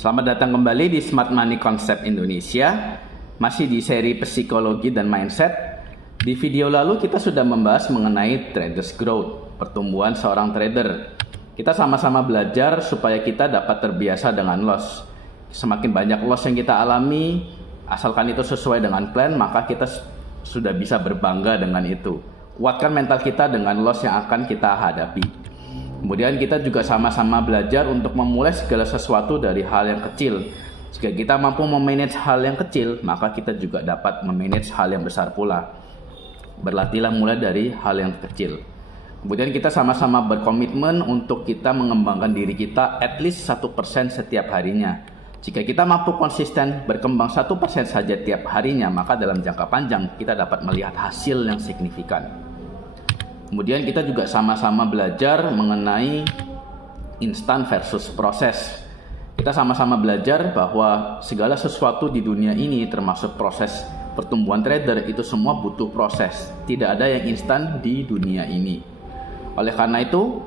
Selamat datang kembali di Smart Money Concept Indonesia. Masih di seri psikologi dan mindset. Di video lalu kita sudah membahas mengenai traders growth, pertumbuhan seorang trader. Kita sama-sama belajar supaya kita dapat terbiasa dengan loss. Semakin banyak loss yang kita alami, asalkan itu sesuai dengan plan, maka kita sudah bisa berbangga dengan itu. Kuatkan mental kita dengan loss yang akan kita hadapi. Kemudian kita juga sama-sama belajar untuk memulai segala sesuatu dari hal yang kecil. Jika kita mampu memanage hal yang kecil, maka kita juga dapat memanage hal yang besar pula. Berlatihlah mulai dari hal yang kecil. Kemudian kita sama-sama berkomitmen untuk kita mengembangkan diri kita at least 1% setiap harinya. Jika kita mampu konsisten berkembang 1% saja tiap harinya, maka dalam jangka panjang kita dapat melihat hasil yang signifikan. Kemudian kita juga sama-sama belajar mengenai instan versus proses. Kita sama-sama belajar bahwa segala sesuatu di dunia ini termasuk proses pertumbuhan trader itu semua butuh proses. Tidak ada yang instan di dunia ini. Oleh karena itu,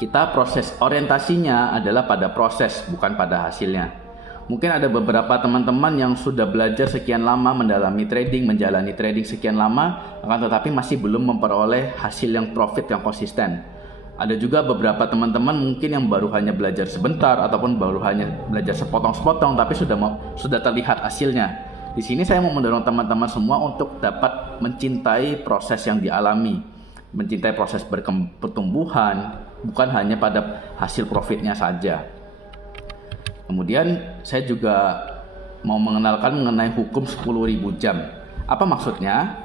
kita proses orientasinya adalah pada proses, bukan pada hasilnya. Mungkin ada beberapa teman-teman yang sudah belajar sekian lama mendalami trading, menjalani trading sekian lama, akan tetapi masih belum memperoleh hasil yang profit yang konsisten. Ada juga beberapa teman-teman mungkin yang baru hanya belajar sebentar ataupun baru hanya belajar sepotong-sepotong, tapi sudah terlihat hasilnya. Di sini saya mau mendorong teman-teman semua untuk dapat mencintai proses yang dialami, mencintai proses pertumbuhan, bukan hanya pada hasil profitnya saja. Kemudian saya juga mau mengenalkan mengenai hukum 10.000 jam. Apa maksudnya?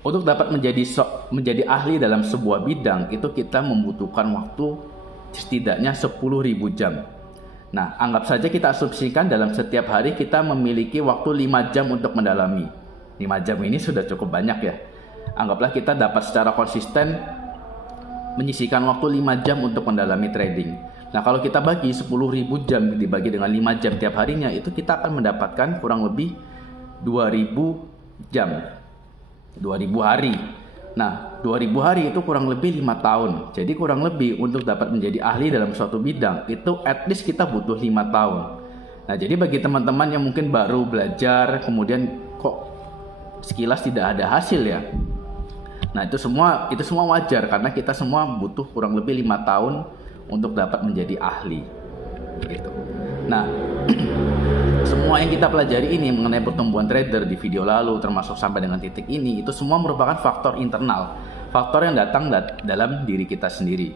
Untuk dapat menjadi ahli dalam sebuah bidang itu kita membutuhkan waktu setidaknya 10.000 jam. Nah, anggap saja kita asumsikan dalam setiap hari kita memiliki waktu 5 jam untuk mendalami. 5 jam ini sudah cukup banyak ya. Anggaplah kita dapat secara konsisten menyisihkan waktu 5 jam untuk mendalami trading. Nah, kalau kita bagi 10.000 jam dibagi dengan 5 jam tiap harinya, itu kita akan mendapatkan kurang lebih 2.000 jam. 2.000 hari. Nah, 2.000 hari itu kurang lebih 5 tahun. Jadi kurang lebih untuk dapat menjadi ahli dalam suatu bidang, itu at least kita butuh 5 tahun. Nah, jadi bagi teman-teman yang mungkin baru belajar, kemudian kok sekilas tidak ada hasil ya. Nah, itu semua wajar karena kita semua butuh kurang lebih 5 tahun untuk dapat menjadi ahli gitu. Nah, semua yang kita pelajari ini mengenai pertumbuhan trader di video lalu termasuk sampai dengan titik ini, itu semua merupakan faktor internal, faktor yang datang dalam diri kita sendiri.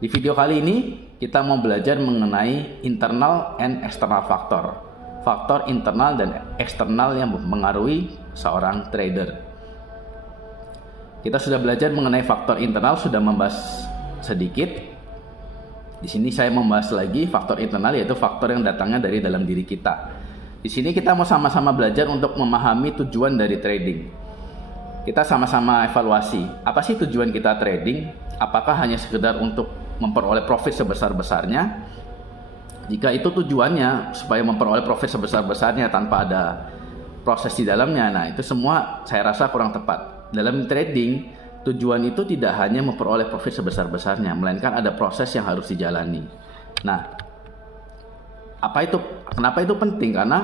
Di video kali ini kita mau belajar mengenai internal and external factor, faktor internal dan eksternal yang mempengaruhi seorang trader. Kita sudah belajar mengenai faktor internal, sudah membahas sedikit. Di sini saya membahas lagi faktor internal, yaitu faktor yang datangnya dari dalam diri kita. Di sini kita mau sama-sama belajar untuk memahami tujuan dari trading. Kita sama-sama evaluasi, apa sih tujuan kita trading? Apakah hanya sekedar untuk memperoleh profit sebesar-besarnya? Jika itu tujuannya supaya memperoleh profit sebesar-besarnya tanpa ada proses di dalamnya, nah itu semua saya rasa kurang tepat. Dalam trading, tujuan itu tidak hanya memperoleh profit sebesar-besarnya, melainkan ada proses yang harus dijalani. Nah, kenapa itu penting? Karena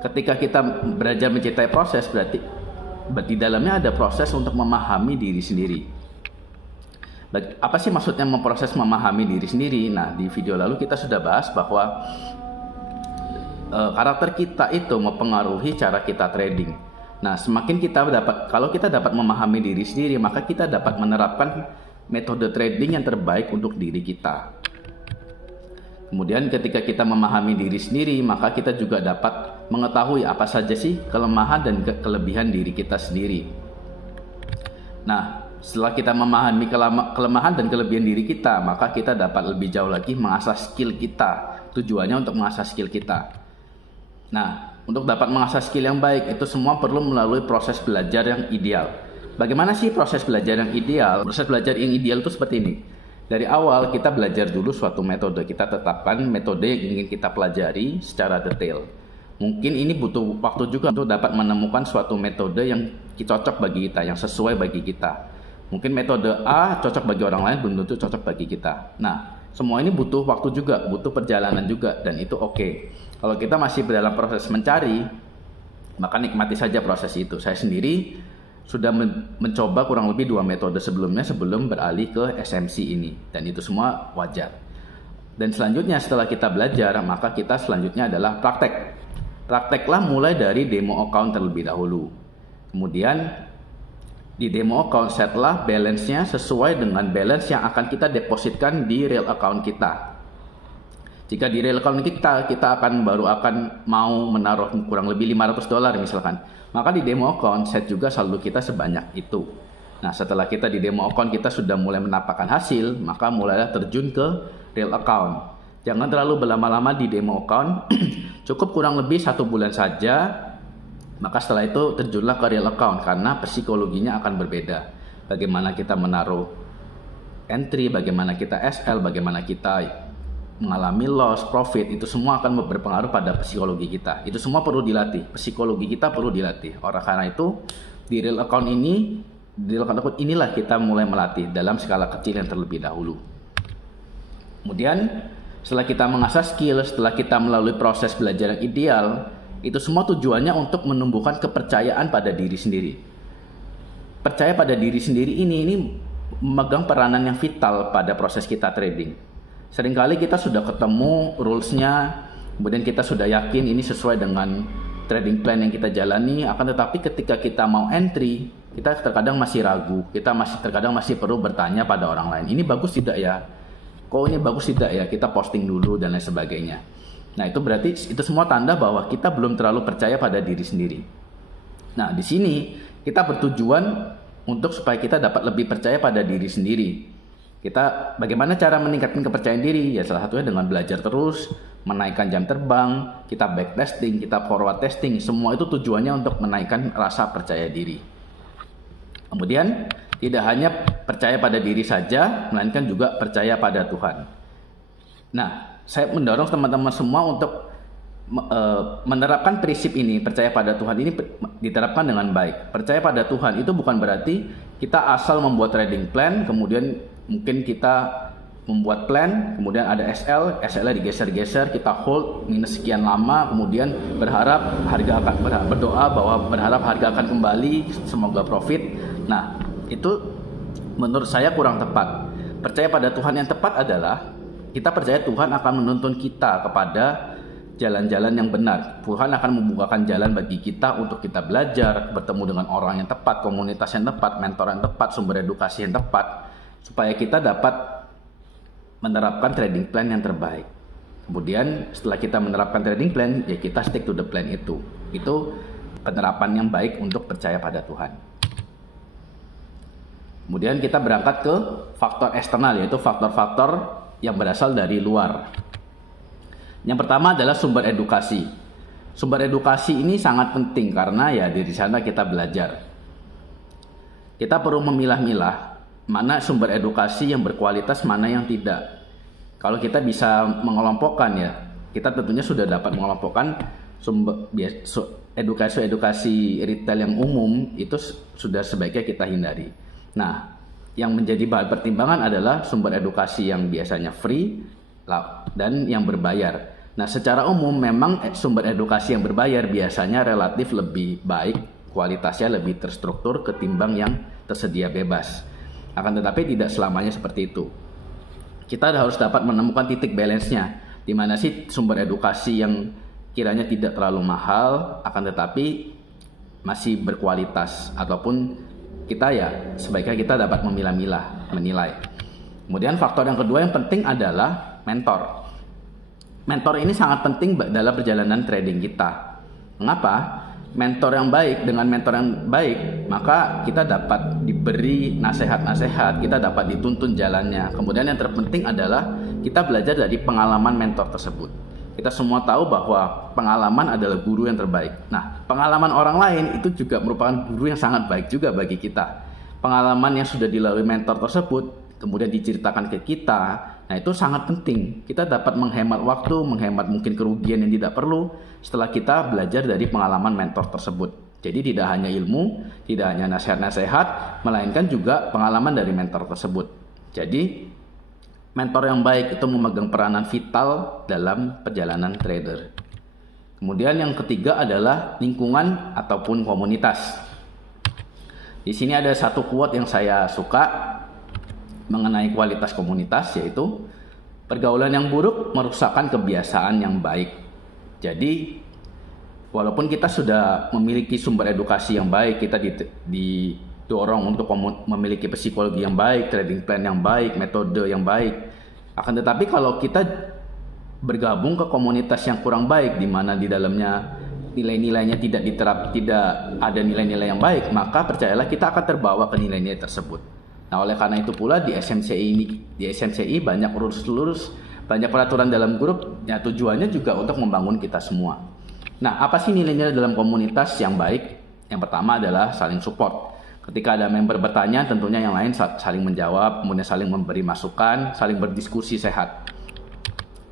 ketika kita belajar mencintai proses, berarti di dalamnya ada proses untuk memahami diri sendiri. Apa sih maksudnya memproses memahami diri sendiri? Nah, di video lalu kita sudah bahas bahwa karakter kita itu mempengaruhi cara kita trading. Nah, kalau kita dapat memahami diri sendiri, maka kita dapat menerapkan metode trading yang terbaik untuk diri kita. Kemudian ketika kita memahami diri sendiri, maka kita juga dapat mengetahui apa saja sih kelemahan dan kelebihan diri kita sendiri. Nah, setelah kita memahami kelemahan dan kelebihan diri kita, maka kita dapat lebih jauh lagi mengasah skill kita. Tujuannya untuk mengasah skill kita. Nah, untuk dapat mengasah skill yang baik, itu semua perlu melalui proses belajar yang ideal. Bagaimana sih proses belajar yang ideal? Proses belajar yang ideal itu seperti ini. Dari awal kita belajar dulu suatu metode. Kita tetapkan metode yang ingin kita pelajari secara detail. Mungkin ini butuh waktu juga untuk dapat menemukan suatu metode yang cocok bagi kita, yang sesuai bagi kita. Mungkin metode A cocok bagi orang lain, belum tentu cocok bagi kita. Nah, semua ini butuh waktu juga, butuh perjalanan juga, dan itu oke. Kalau kita masih dalam proses mencari, maka nikmati saja proses itu. Saya sendiri sudah mencoba kurang lebih 2 metode sebelumnya sebelum beralih ke SMC ini, dan itu semua wajar. Dan selanjutnya setelah kita belajar, maka kita selanjutnya adalah praktek. Prakteklah mulai dari demo account terlebih dahulu. Kemudian di demo account setlah balance-nya sesuai dengan balance yang akan kita depositkan di real account kita. Jika di real account kita baru akan mau menaruh kurang lebih $500 misalkan, maka di demo account set juga saldo kita sebanyak itu. Nah, setelah kita di demo account kita sudah mulai menampakkan hasil, maka mulailah terjun ke real account. Jangan terlalu berlama-lama di demo account, cukup kurang lebih 1 bulan saja, maka setelah itu terjunlah ke real account, karena psikologinya akan berbeda. Bagaimana kita menaruh entry, bagaimana kita SL, bagaimana kita mengalami loss, profit, itu semua akan berpengaruh pada psikologi kita. Itu semua perlu dilatih, psikologi kita perlu dilatih. Karena itu di real account inilah kita mulai melatih dalam skala kecil yang terlebih dahulu. Kemudian setelah kita mengasah skill, setelah kita melalui proses belajar yang ideal, itu semua tujuannya untuk menumbuhkan kepercayaan pada diri sendiri. Percaya pada diri sendiri ini memegang peranan yang vital pada proses kita trading. Seringkali kita sudah ketemu rules-nya, kemudian kita sudah yakin ini sesuai dengan trading plan yang kita jalani, akan tetapi ketika kita mau entry, kita terkadang masih ragu, terkadang masih perlu bertanya pada orang lain, ini bagus tidak ya? Kok ini bagus tidak ya? Kita posting dulu dan lain sebagainya. Nah, itu berarti itu semua tanda bahwa kita belum terlalu percaya pada diri sendiri. Nah, di sini kita bertujuan untuk supaya kita dapat lebih percaya pada diri sendiri. Kita bagaimana cara meningkatkan kepercayaan diri? Ya salah satunya dengan belajar terus, menaikkan jam terbang, kita backtesting, kita forward testing. Semua itu tujuannya untuk menaikkan rasa percaya diri. Kemudian tidak hanya percaya pada diri saja, melainkan juga percaya pada Tuhan. Nah, saya mendorong teman-teman semua untuk menerapkan prinsip ini, percaya pada Tuhan ini diterapkan dengan baik. Percaya pada Tuhan itu bukan berarti kita asal membuat trading plan, kemudian mungkin kita membuat plan, kemudian ada SL-nya digeser-geser, kita hold minus sekian lama, kemudian berharap berdoa bahwa berharap harga akan kembali, semoga profit. Nah, itu menurut saya kurang tepat. Percaya pada Tuhan yang tepat adalah kita percaya Tuhan akan menuntun kita kepada jalan-jalan yang benar. Tuhan akan membukakan jalan bagi kita untuk kita belajar, bertemu dengan orang yang tepat, komunitas yang tepat, mentor yang tepat, sumber edukasi yang tepat, supaya kita dapat menerapkan trading plan yang terbaik. Kemudian setelah kita menerapkan trading plan, ya kita stick to the plan itu. Itu penerapan yang baik untuk percaya pada Tuhan. Kemudian kita berangkat ke faktor eksternal, yaitu faktor-faktor yang berasal dari luar. Yang pertama adalah sumber edukasi. Sumber edukasi ini sangat penting karena ya dari sana kita belajar. Kita perlu memilah-milah mana sumber edukasi yang berkualitas, mana yang tidak. Kalau kita bisa mengelompokkan ya, kita tentunya sudah dapat mengelompokkan sumber edukasi retail yang umum itu sudah sebaiknya kita hindari. Nah, yang menjadi bahan pertimbangan adalah sumber edukasi yang biasanya free dan yang berbayar. Nah, secara umum memang sumber edukasi yang berbayar biasanya relatif lebih baik, kualitasnya lebih terstruktur ketimbang yang tersedia bebas. Akan tetapi tidak selamanya seperti itu. Kita harus dapat menemukan titik balance-nya, di mana sih sumber edukasi yang kiranya tidak terlalu mahal, akan tetapi masih berkualitas, ataupun kita ya sebaiknya kita dapat memilah-milah, menilai. Kemudian faktor yang kedua yang penting adalah mentor. Mentor ini sangat penting dalam perjalanan trading kita. Mengapa? Mentor yang baik, dengan mentor yang baik, maka kita dapat diberi nasihat-nasihat, kita dapat dituntun jalannya. Kemudian yang terpenting adalah kita belajar dari pengalaman mentor tersebut. Kita semua tahu bahwa pengalaman adalah guru yang terbaik. Nah, pengalaman orang lain itu juga merupakan guru yang sangat baik juga bagi kita. Pengalaman yang sudah dilalui mentor tersebut kemudian diceritakan ke kita, nah itu sangat penting. Kita dapat menghemat waktu, menghemat mungkin kerugian yang tidak perlu setelah kita belajar dari pengalaman mentor tersebut. Jadi tidak hanya ilmu, tidak hanya nasihat-nasihat, melainkan juga pengalaman dari mentor tersebut. Jadi mentor yang baik itu memegang peranan vital dalam perjalanan trader. Kemudian yang ketiga adalah lingkungan ataupun komunitas. Di sini ada satu quote yang saya suka mengenai kualitas komunitas, yaitu pergaulan yang buruk merusakkan kebiasaan yang baik. Jadi walaupun kita sudah memiliki sumber edukasi yang baik, kita didorong untuk memiliki psikologi yang baik, trading plan yang baik, metode yang baik. Akan tetapi kalau kita bergabung ke komunitas yang kurang baik, di mana di dalamnya nilai-nilainya tidak ada nilai-nilai yang baik, maka percayalah kita akan terbawa ke nilai-nilai tersebut. Nah, oleh karena itu pula di SMCI banyak rules, banyak peraturan dalam grup, ya tujuannya juga untuk membangun kita semua. Nah, apa sih nilai-nilai dalam komunitas yang baik? Yang pertama adalah saling support. Ketika ada member bertanya, tentunya yang lain saling menjawab, kemudian saling memberi masukan, saling berdiskusi sehat.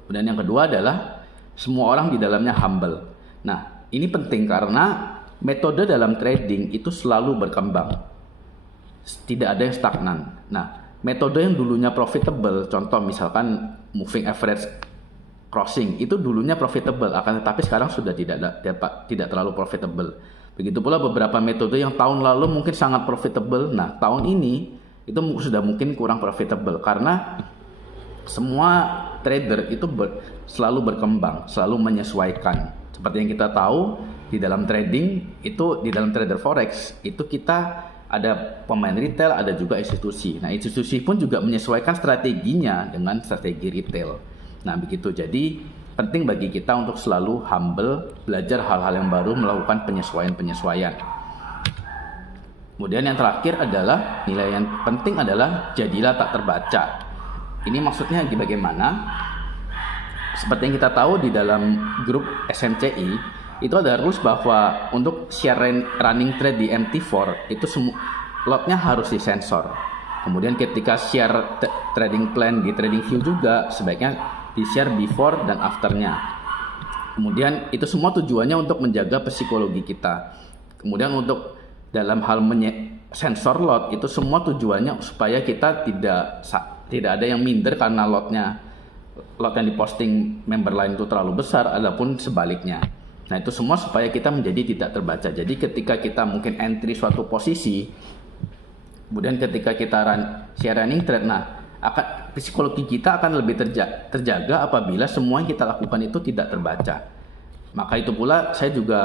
Kemudian yang kedua adalah semua orang di dalamnya humble. Nah, ini penting karena metode dalam trading itu selalu berkembang. Tidak ada yang stagnan. Nah, metode yang dulunya profitable, contoh misalkan moving average crossing, itu dulunya profitable, akan tetapi sekarang sudah tidak terlalu profitable. Begitu pula beberapa metode yang tahun lalu mungkin sangat profitable, nah tahun ini itu sudah mungkin kurang profitable karena semua trader itu selalu berkembang, selalu menyesuaikan. Seperti yang kita tahu di dalam trading itu, di dalam trader forex itu kita ada pemain retail, ada juga institusi. Nah, institusi pun juga menyesuaikan strateginya dengan strategi retail. Nah, begitu. Jadi penting bagi kita untuk selalu humble, belajar hal-hal yang baru, melakukan penyesuaian-penyesuaian. Kemudian yang terakhir adalah nilai yang penting adalah jadilah tak terbaca. Ini maksudnya bagaimana? Seperti yang kita tahu di dalam grup SMCI itu ada rules bahwa untuk share running trade di MT4 itu lotnya harus disensor. Kemudian ketika share trading plan di TradingView juga sebaiknya di share before dan afternya. Kemudian itu semua tujuannya untuk menjaga psikologi kita. Kemudian untuk dalam hal sensor lot itu semua tujuannya supaya kita tidak ada yang minder karena lot yang diposting member lain itu terlalu besar, ataupun sebaliknya. Nah, itu semua supaya kita menjadi tidak terbaca. Jadi ketika kita mungkin entry suatu posisi, kemudian ketika kita share running trade, nah psikologi kita akan lebih terjaga apabila semua yang kita lakukan itu tidak terbaca. Maka itu pula saya juga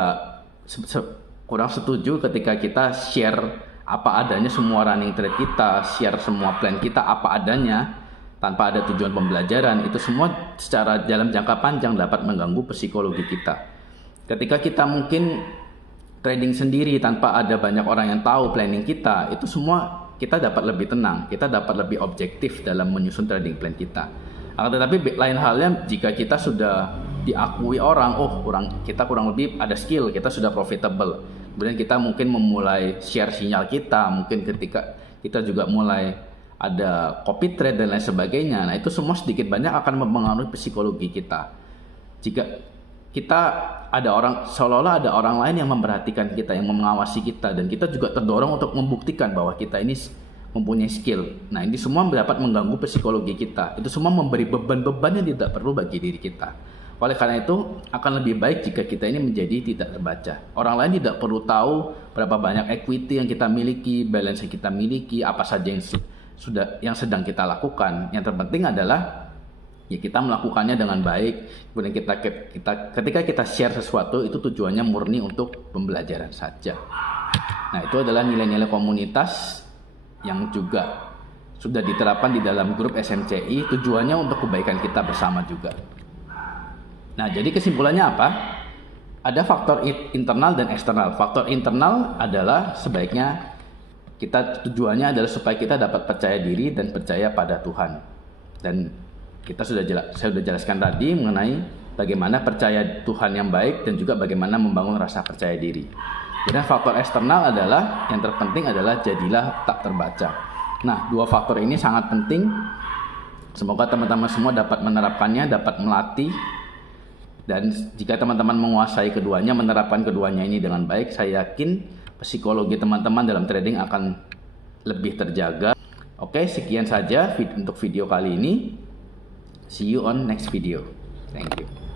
kurang setuju ketika kita share apa adanya semua running trade kita, share semua plan kita apa adanya tanpa ada tujuan pembelajaran. Itu semua secara dalam jangka panjang dapat mengganggu psikologi kita. Ketika kita mungkin trading sendiri tanpa ada banyak orang yang tahu planning kita, itu semua kita dapat lebih tenang, kita dapat lebih objektif dalam menyusun trading plan kita. Akan tetapi lain halnya jika kita sudah diakui orang, kita kurang lebih ada skill, kita sudah profitable. Kemudian kita mungkin memulai share sinyal kita, mungkin ketika kita juga mulai ada copy trade dan lain sebagainya. Nah, itu semua sedikit banyak akan mempengaruhi psikologi kita. Jika kita seolah-olah ada orang lain yang memperhatikan kita, yang mengawasi kita, dan kita juga terdorong untuk membuktikan bahwa kita ini mempunyai skill. Nah, ini semua dapat mengganggu psikologi kita. Itu semua memberi beban-beban yang tidak perlu bagi diri kita. Oleh karena itu, akan lebih baik jika kita ini menjadi tidak terbaca. Orang lain tidak perlu tahu berapa banyak equity yang kita miliki, balance yang kita miliki, apa saja yang sedang kita lakukan. Yang terpenting adalah ya kita melakukannya dengan baik. Kemudian ketika kita share sesuatu itu tujuannya murni untuk pembelajaran saja. Nah, itu adalah nilai-nilai komunitas yang juga sudah diterapkan di dalam grup SMCI, tujuannya untuk kebaikan kita bersama juga. Nah, jadi kesimpulannya apa? Ada faktor internal dan eksternal. Faktor internal adalah sebaiknya tujuannya adalah supaya kita dapat percaya diri dan percaya pada Tuhan. Dan saya sudah jelaskan tadi mengenai bagaimana percaya Tuhan yang baik dan juga bagaimana membangun rasa percaya diri. Dan faktor eksternal adalah yang terpenting adalah jadilah tak terbaca. Nah, dua faktor ini sangat penting. Semoga teman-teman semua dapat menerapkannya, dapat melatih. Dan jika teman-teman menguasai keduanya, menerapkan keduanya ini dengan baik, saya yakin psikologi teman-teman dalam trading akan lebih terjaga. Oke, sekian saja untuk video kali ini. See you on next video. Thank you.